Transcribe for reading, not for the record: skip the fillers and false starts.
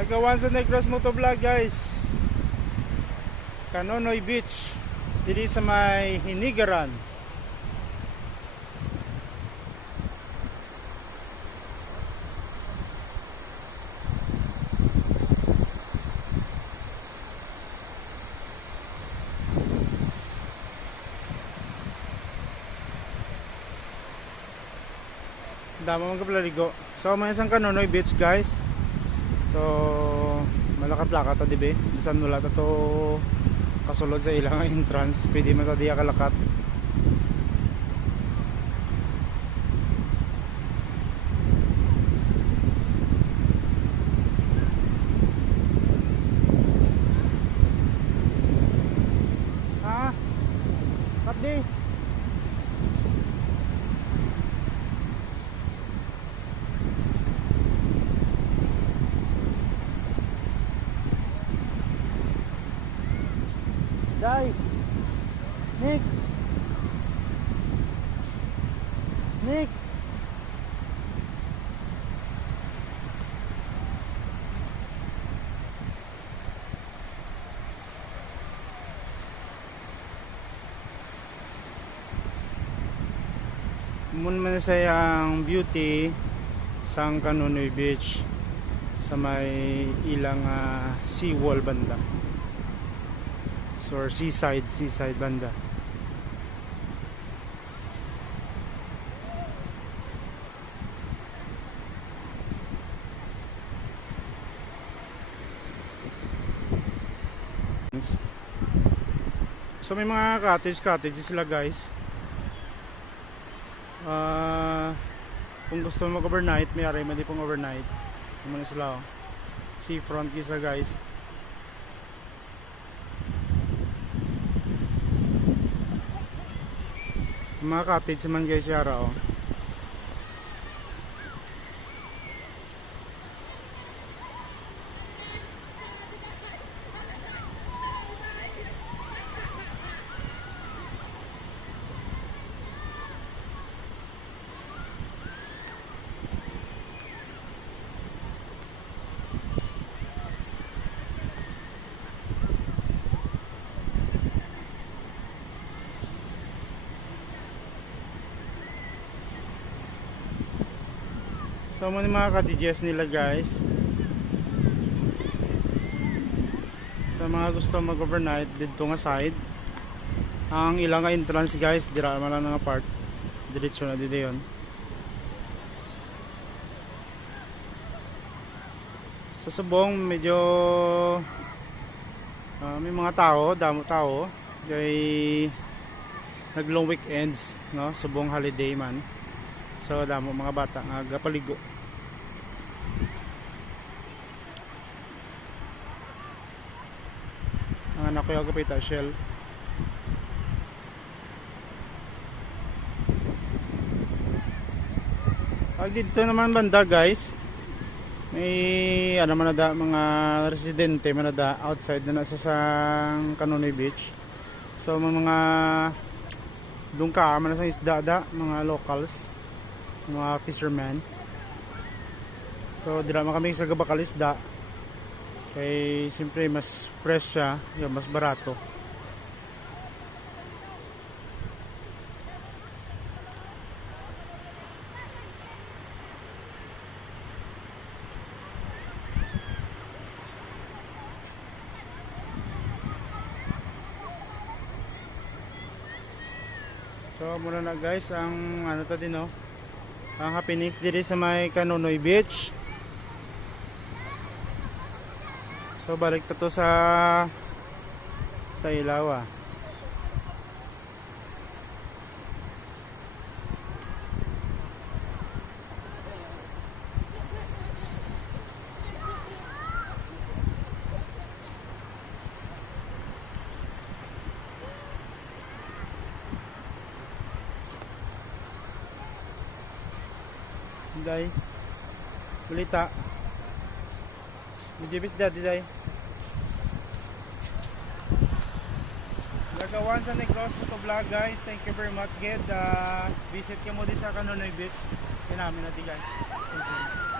Nagawan sa Negros Motovlog guys. Kanonoy Beach. Dili sa may Hinigaran. Dama mga kaplaligo. So may isang Kanonoy Beach guys. So malaka-plaka to dibe. Bisan wala to kasulod sa ilang entrance. Pwede man ta diya kalakat. Ah. Kapdi. Dai. Next. Next. Mun man sayang beauty sang Kanonoy Beach sa may ilang seawall banda. Or seaside banda. So may mga cottages sila guys. Kung gusto mo mag-overnight, may aray man di pong overnight. Naman sila oh. Seafront kisa guys. Mga cottage naman guys yara oh. So mga cottages nila guys. Sa mga gusto mag-overnight dito nga side. Ang ilang entrance guys, dira man lang nga part. Diretso na dito 'yon. Sa Subong medyo may mga tao, damo tao. Kay nag-long weekends, no? Subong holiday man. So damo mga bata nga gapaligo. Ang anak ko yung kapita shell. Pag dito naman banda guys, may ano man na mga residente man na outside na nasa sa Kanonoy Beach. So mga dungka man na sa isda mga locals, mga fishermen. So dira man kami sa gabakal isda. Kay siyempre mas fresh siya, yung mas barato. So muna na guys ang ano to din oh. Ang happenings diri sa may Kanonoy Beach. So balik to sa Ilawa. Day. Ulita. Mujibis dati day. Nagawan sa Negros Motovlog guys. Thank you very much. Visit ka mo din sa Kanonoy Beach. Kinamin natin guys.